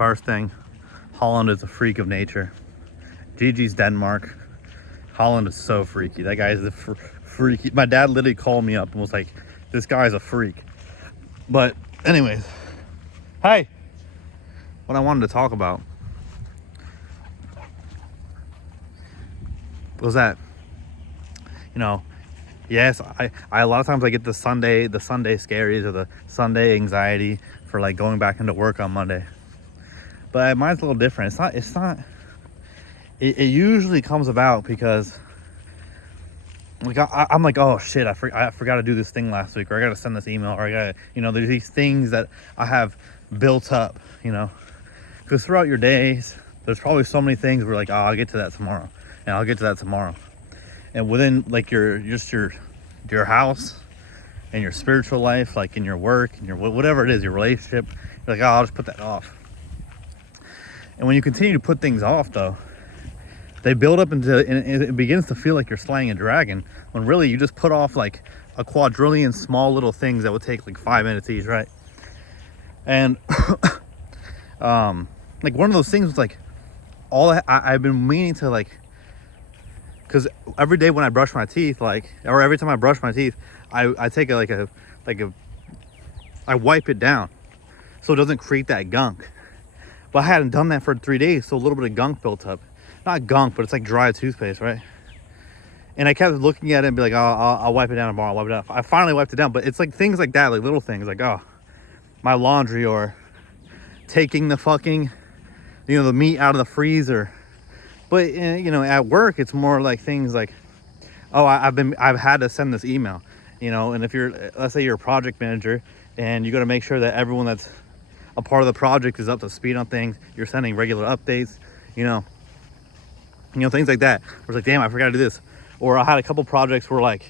First thing, Holland is a freak of nature. Gigi's Denmark. Holland is so freaky. That guy is a freaky. My dad literally called me up and was like, this guy's a freak. But anyways, hey, what I wanted to talk about was that, yes, I a lot of times I get the Sunday scaries or the Sunday anxiety for like going back into work on Monday. But mine's a little different. It usually comes about because like I'm like, oh shit, I forgot to do this thing last week, or I got to send this email, or I got to, there's these things that I have built up, because throughout your days, there's probably so many things where like, oh, I'll get to that tomorrow, and I'll get to that tomorrow. And within like your house and your spiritual life, like in your work and your whatever it is, your relationship, you're like, oh, I'll just put that off. And when you continue to put things off, though, they build up and it begins to feel like you're slaying a dragon, when really you just put off like a quadrillion small little things that would take like 5 minutes each, right? And like one of those things was like, I've been meaning to like, because every day when I brush my teeth, or every time I brush my teeth, I take I wipe it down so it doesn't create that gunk. But I hadn't done that for 3 days, so a little bit of gunk built up. Not gunk, but it's like dry toothpaste, right? And I kept looking at it and be like, oh, I'll wipe it down tomorrow. I'll wipe it down. I finally wiped it down, but it's like things like that, like little things, like, oh, my laundry, or taking the fucking, the meat out of the freezer. But at work, it's more like things like, oh, I've had to send this email, and if let's say you're a project manager and you got to make sure that everyone that's a part of the project is up to speed on things. You're sending regular updates, things like that. Where it's like, damn, I forgot to do this. Or I had a couple projects where like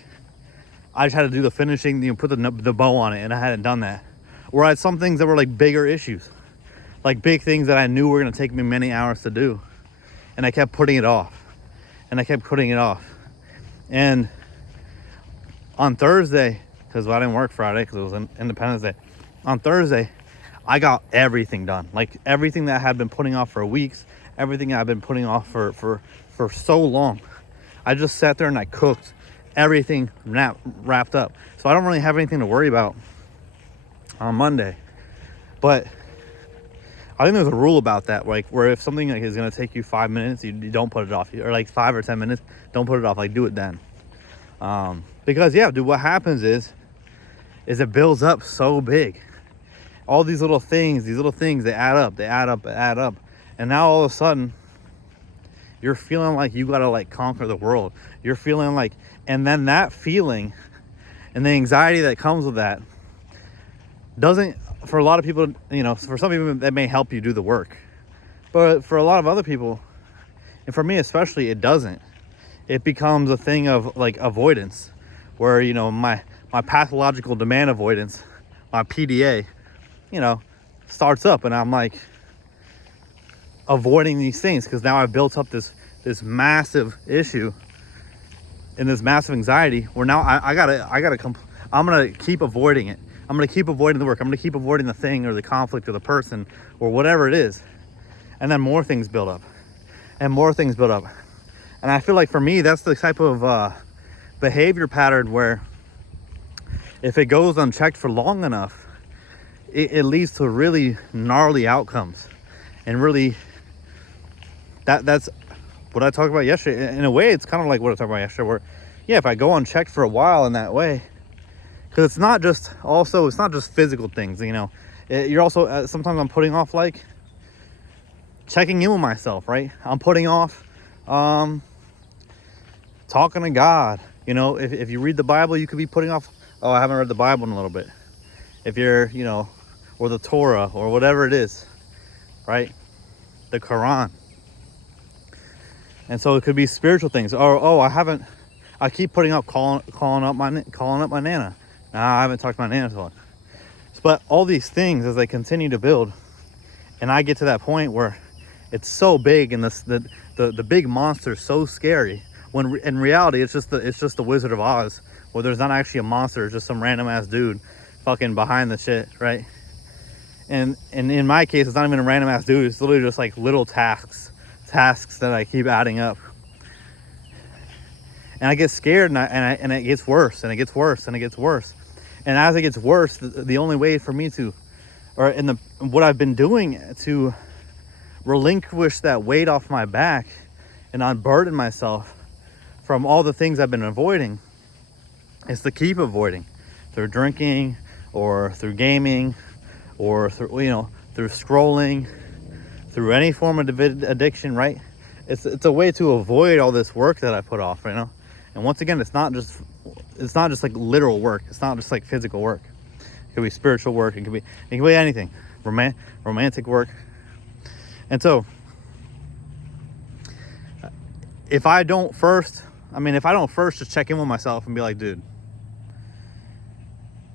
I just had to do the finishing, put the bow on it, and I hadn't done that. Or I had some things that were like bigger issues, like big things that I knew were gonna take me many hours to do, and I kept putting it off, and I kept putting it off. And on Thursday, because I didn't work Friday because it was Independence Day, on Thursday I got everything done. Like everything that I had been putting off for weeks, everything I've been putting off for so long. I just sat there and I cooked everything wrapped up. So I don't really have anything to worry about on Monday. But I think there's a rule about that, like where if something like is gonna take you 5 minutes, you don't put it off, or like 5 or 10 minutes, don't put it off. Like do it then. Because yeah, dude, what happens is it builds up so big. All these little things, they add up. And now all of a sudden, you're feeling like you gotta like conquer the world. You're feeling like, and then that feeling and the anxiety that comes with that doesn't, for a lot of people, for some people that may help you do the work. But for a lot of other people, and for me especially, it doesn't. It becomes a thing of like avoidance, where, my pathological demand avoidance, my PDA, starts up, and I'm like avoiding these things because now I've built up this massive issue and this massive anxiety where now I'm gonna keep avoiding it. I'm gonna keep avoiding the work. I'm gonna keep avoiding the thing or the conflict or the person or whatever it is, and then more things build up and more things build up. And I feel like for me, that's the type of behavior pattern where if it goes unchecked for long enough, it leads to really gnarly outcomes. And really, that's what I talked about yesterday. In a way, it's kind of like what I talked about yesterday, where, yeah, if I go unchecked for a while in that way, because it's not just physical things, you're also, sometimes I'm putting off like checking in with myself, right? I'm putting off talking to God. If you read the Bible, you could be putting off, oh, I haven't read the Bible in a little bit. If you're, or the Torah or whatever it is, right? The Quran. And so it could be spiritual things. Or, I keep putting up calling up my Nana. Nah, I haven't talked to my Nana so long. But all these things, as they continue to build, and I get to that point where it's so big and the big monster is so scary, when in reality it's just the Wizard of Oz, where there's not actually a monster, it's just some random ass dude fucking behind the shit, right? And in my case, it's not even a random ass dude. It's literally just like little tasks that I keep adding up. And I get scared, and it gets worse, and it gets worse, and it gets worse. And as it gets worse, the only way for me to, what I've been doing to relinquish that weight off my back and unburden myself from all the things I've been avoiding is to keep avoiding through drinking or through gaming or through scrolling, through any form of addiction, right? It's a way to avoid all this work that I put off, you know. And once again, it's not just like literal work. It's not just like physical work. It could be spiritual work. It could be anything. Romantic work. And so, if I don't first just check in with myself and be like, dude,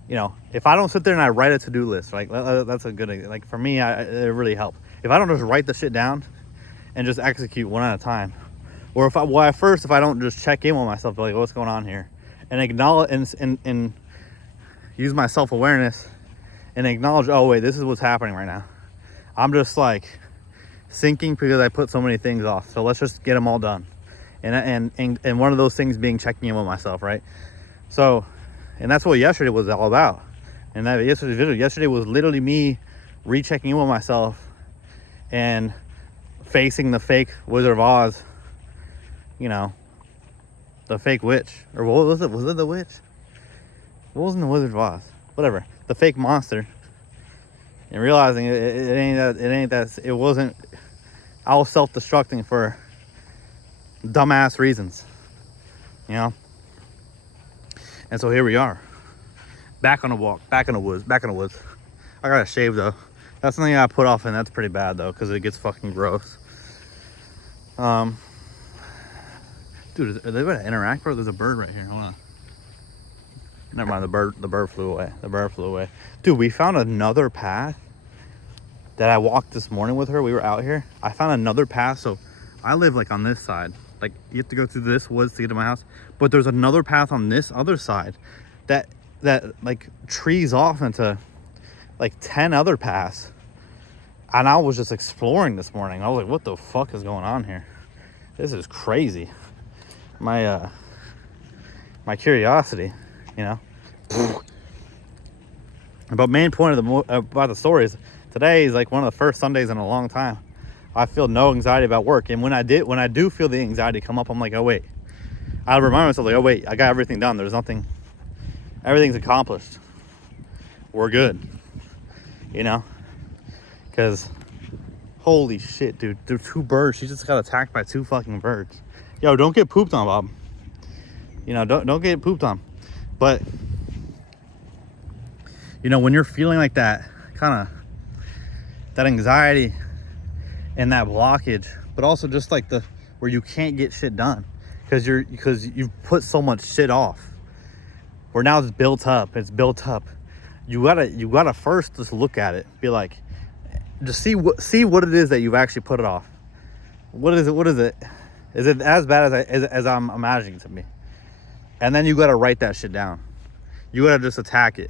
you know, if I don't sit there and I write a to-do list, like that's a good, like for me, it really helped. If I don't just write the shit down and just execute one at a time, or if I don't just check in with myself, like what's going on here, and acknowledge and use my self-awareness and acknowledge, oh wait, this is what's happening right now. I'm just like sinking because I put so many things off. So let's just get them all done. And one of those things being checking in with myself, right? So, and that's what yesterday was all about. And that yesterday was literally me rechecking in with myself and facing the fake Wizard of Oz, you know, the fake witch. Or what was it? Was it the witch? It wasn't the Wizard of Oz. Whatever. The fake monster. And realizing it wasn't, I was self-destructing for dumbass reasons, you know. And so here we are, back on the walk, back in the woods. I gotta shave though. That's something I put off, and that's pretty bad though, because it gets fucking gross. Dude, are they gonna interact, bro? There's a bird right here. Hold on. Never mind, the bird flew away. Dude, we found another path that I walked this morning with her. We were out here. I found another path. So I live like on this side. Like you have to go through this woods to get to my house. But there's another path on this other side that like trees off into like 10 other paths. And I was just exploring this morning. I was like, what the fuck is going on here? This is crazy. My curiosity, you know. But main point of about the story is today is like one of the first Sundays in a long time I feel no anxiety about work. And when I do feel the anxiety come up, I'm like, oh wait. I remind myself like, oh wait, I got everything done. There's nothing, everything's accomplished. We're good. You know? Because holy shit, dude. There's 2 birds. She just got attacked by 2 fucking birds. Yo, don't get pooped on, Bob. You know, don't get pooped on. But you know, when you're feeling like that kind of that anxiety and that blockage, but also just like where you can't get shit done because you've put so much shit off. Where now it's built up. You gotta first just look at it, be like, just see what it is that you've actually put it off. What is it? Is it as bad as I'm imagining it to be? And then you gotta write that shit down. You gotta just attack it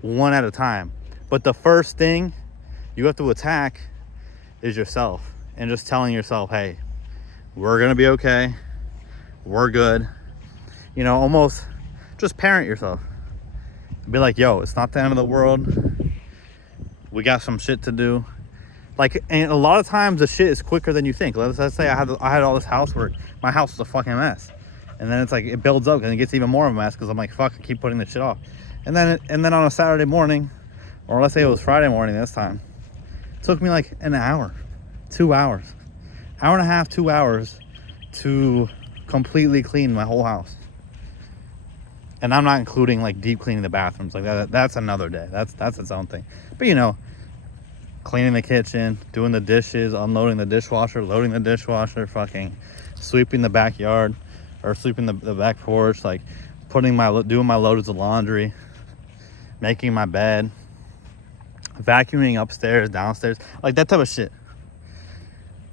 one at a time. But the first thing you have to attack is yourself, and just telling yourself, hey, we're gonna be okay, we're good. You know, almost just parent yourself. Be like, yo, it's not the end of the world. We got some shit to do. Like, and a lot of times the shit is quicker than you think. Let's say I had all this housework. My house was a fucking mess. And then it's like, it builds up and it gets even more of a mess because I'm like, fuck, I keep putting this shit off. And then on a Saturday morning, or let's say it was Friday morning this time, it took me like an hour, 2 hours, hour and a half, 2 hours to completely clean my whole house. And I'm not including like deep cleaning the bathrooms. Like that's another day. That's its own thing. But you know, cleaning the kitchen, doing the dishes, unloading the dishwasher, loading the dishwasher, fucking sweeping the backyard or sweeping the back porch, like doing my loads of laundry, making my bed, vacuuming upstairs, downstairs, like that type of shit.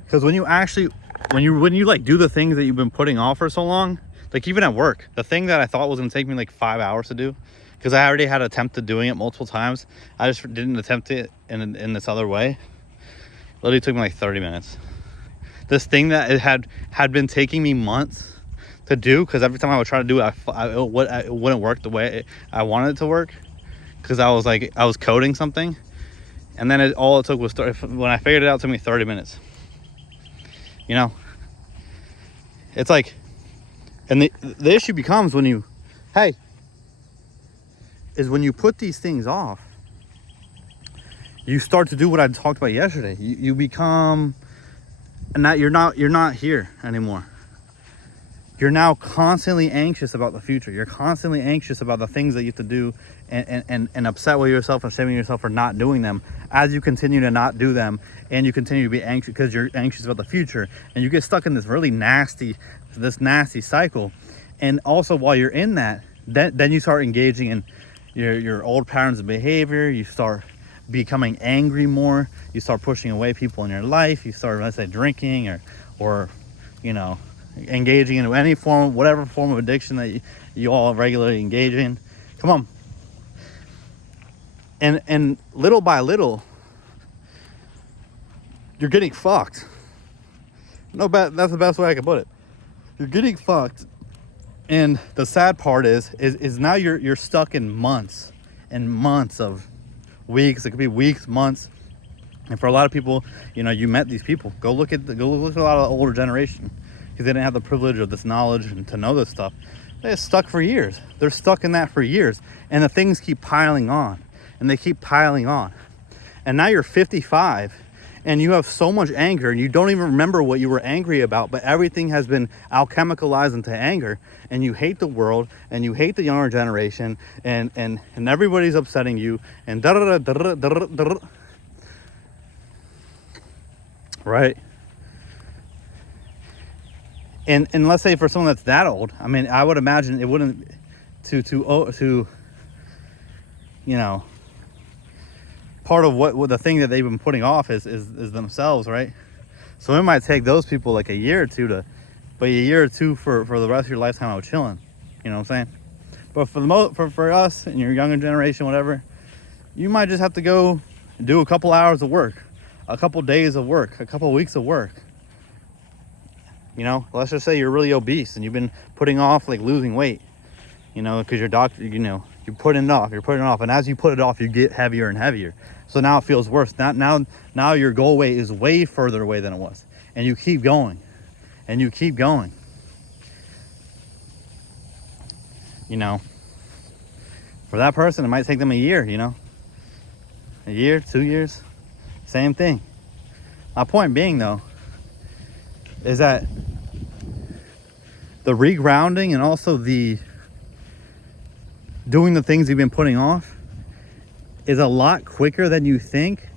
Because when you like do the things that you've been putting off for so long, like even at work, the thing that I thought was gonna take me like 5 hours to do because I already had attempted doing it multiple times. I just didn't attempt it in this other way. Literally took me like 30 minutes. This thing that it had been taking me months to do, because every time I would try to do it, it wouldn't work the way I wanted it to work, because I was coding something, and then all it took was when I figured it out, it took me 30 minutes. You know, it's like, and the issue becomes when you put these things off, you start to do what I talked about yesterday. You become, and that you're not here anymore. You're now constantly anxious about the future. You're constantly anxious about the things that you have to do, and upset with yourself and shaming yourself for not doing them, as you continue to not do them, and you continue to be anxious because you're anxious about the future, and you get stuck in this really nasty cycle. And also, while you're in that, then you start engaging in your old patterns of behavior. You start becoming angry more. You start pushing away people in your life. You start, let's say, drinking or you know, engaging in any form, whatever form of addiction that you all regularly engage in. Come on. And little by little, you're getting fucked. That's the best way I can put it. You're getting fucked. And the sad part is now you're stuck in months and months of weeks. It could be weeks, months. And for a lot of people, you know, you met these people. Go look at a lot of the older generation, because they didn't have the privilege of this knowledge and to know this stuff. They're stuck for years. They're stuck in that for years. And the things keep piling on. And they keep piling on. And now you're 55 and you have so much anger and you don't even remember what you were angry about, but everything has been alchemicalized into anger, and you hate the world and you hate the younger generation, and everybody's upsetting you, and right? And let's say for someone that's that old, I mean, I would imagine it wouldn't to you know, part of what the thing that they've been putting off is themselves, right? So it might take those people like a year or two but a year or two for the rest of your lifetime out chilling. You know what I'm saying? But for us and your younger generation, whatever, you might just have to go do a couple hours of work, a couple days of work, a couple weeks of work. You know, let's just say you're really obese and you've been putting off like losing weight, you know, because your doctor, you know, you're putting it off, and as you put it off, you get heavier and heavier. So now it feels worse. Now your goal weight is way further away than it was, and you keep going, and you keep going. You know, for that person, it might take them a year. You know, a year, 2 years, same thing. My point being, though, is that the regrounding and also the doing the things you've been putting off is a lot quicker than you think,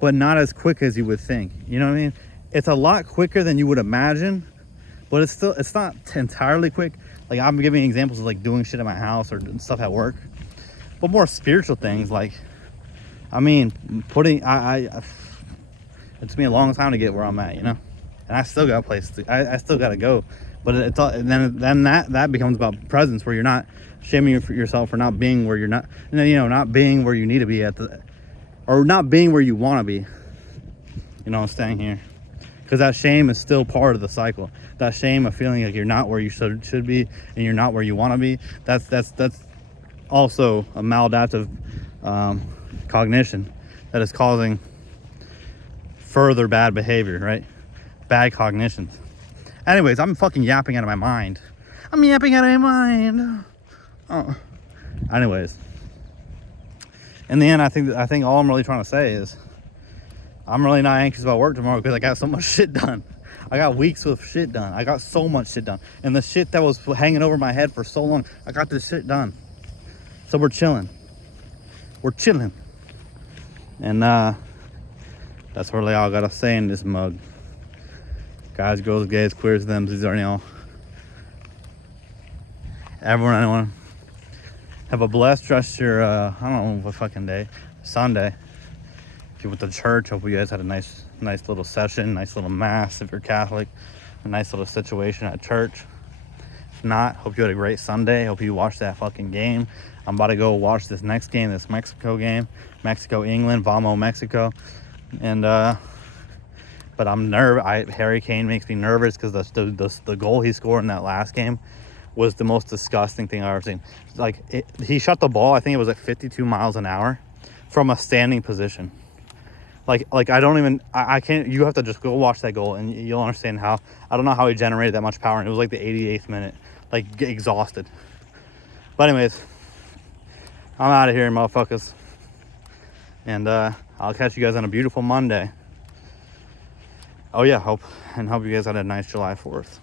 but not as quick as you would think. You know what I mean? It's a lot quicker than you would imagine, but it's not entirely quick. Like, I'm giving examples of like doing shit at my house or stuff at work, but more spiritual things. Like, I mean, it took me a long time to get where I'm at, you know, and I still got a place I still got to go. But it's all, then that becomes about presence, where you're not shaming yourself for not being where you're not, you know, not being where you need to be or not being where you want to be. You know, staying here, because that shame is still part of the cycle. That shame of feeling like you're not where you should be, and you're not where you want to be. That's also a maladaptive cognition that is causing further bad behavior, right? Bad cognitions. Anyways, I'm fucking yapping out of my mind. Oh. Anyways, in the end, I think all I'm really trying to say is I'm really not anxious about work tomorrow, because I got so much shit done. I got weeks of shit done. I got so much shit done. And the shit that was hanging over my head for so long, I got this shit done. So we're chilling. And that's really all I gotta say in this mug. Guys, girls, gays, queers, thems, these are all. Everyone, anyone, have a blessed rest of your, I don't know what fucking day, Sunday. If you went to church, hope you guys had a nice little session, nice little mass if you're Catholic, a nice little situation at church. If not, hope you had a great Sunday. Hope you watched that fucking game. I'm about to go watch this next game, this Mexico game. Mexico, England, Vamos, Mexico. And, but I'm nervous. Harry Kane makes me nervous because the goal he scored in that last game was the most disgusting thing I've ever seen. Like, he shot the ball, I think it was like 52 miles an hour from a standing position. Like I don't even, I can't, you have to just go watch that goal and you'll understand how, I don't know how he generated that much power. And it was like the 88th minute, like exhausted. But anyways, I'm out of here, motherfuckers. And I'll catch you guys on a beautiful Monday. Oh yeah, hope you guys had a nice July 4th.